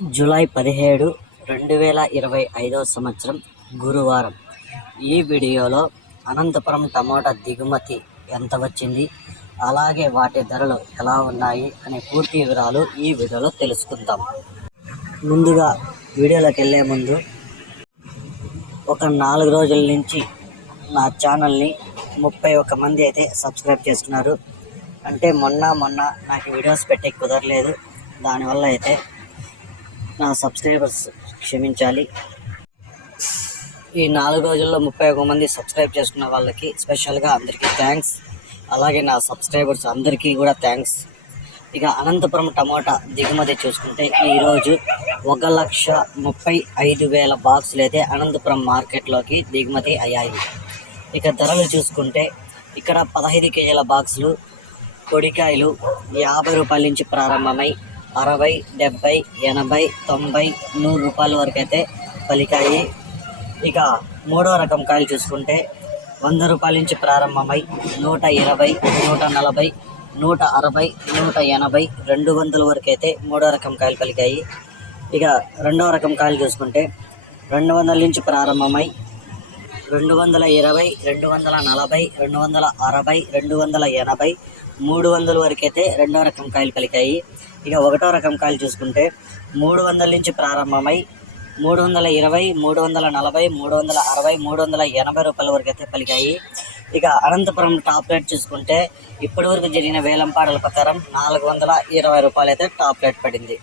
July పదిహేడు రెండు వేల ఇరవై ఐదవ సంవత్సరం గురువారం. ఈ వీడియోలో అనంతపురం టమోటా దిగుమతి ఎంత వచ్చింది? అలాగే వాటి ధరలు ఎలా ఉన్నాయి? అనే పూర్తి వివరాలు ఈ వీడియోలో తెలుసుకుందాం. ముందుగా వీడియోలోకి వెళ్ళే ముందు ఒక నాలుగు రోజుల నుంచి నా ఛానల్ని ముప్పై ఒక్క మంది అయితే సబ్స్క్రైబ్ చేస్తున్నారు. అంటే మొన్న మొన్న నాకు వీడియోస్ పెట్టే కుదరలేదు. దానివల్ల అయితే నా సబ్స్క్రైబర్స్ క్షమించాలి. ఈ నాలుగు రోజుల్లో ముప్పై ఒక మంది సబ్స్క్రైబ్ చేసుకున్న వాళ్ళకి స్పెషల్గా అందరికీ థ్యాంక్స్. అలాగే నా సబ్స్క్రైబర్స్ అందరికీ కూడా థ్యాంక్స్. ఇక అనంతపురం టమోటా దిగుమతి చూసుకుంటే ఈరోజు ఒక లక్ష ముప్పై ఐదు వేల బాక్సులు అయితే అనంతపురం మార్కెట్లోకి దిగుమతి అయ్యాయి. ఇక ధరలు చూసుకుంటే ఇక్కడ పదహైదు కేజీల బాక్సులు పొడికాయలు యాభై రూపాయల నుంచి ప్రారంభమై అరవై డెబ్బై ఎనభై తొంభై నూరు రూపాయల వరకు అయితే పలికాయి. ఇక మూడో రకం కాయలు చూసుకుంటే వంద రూపాయల నుంచి ప్రారంభమై నూట ఇరవై నూట నలభై నూట అరవై నూట ఎనభై రెండు వందల వరకు అయితే మూడో రకం కాయలు పలికాయి. ఇక రెండో రకం కాయలు చూసుకుంటే రెండు వందల నుంచి ప్రారంభమై రెండు వందల ఇరవై రెండు వందల నలభై రెండు వందల అరవై రెండు వందల ఎనభై మూడు వందల వరకు అయితే రెండో రకం కాయలు పలికాయి. ఇక ఒకటో రకం కాయలు చూసుకుంటే మూడు వందల నుంచి ప్రారంభమై మూడు వందల ఇరవై మూడు వందల నలభై మూడు వందల అరవై మూడు వందల ఎనభై రూపాయల వరకు అయితే పలికాయి. ఇక అనంతపురం టాప్ రేట్ చూసుకుంటే ఇప్పటి వరకు జరిగిన వేలంపాడల ప్రకారం నాలుగు వందల ఇరవై రూపాయలు అయితే టాప్ రేట్ పడింది.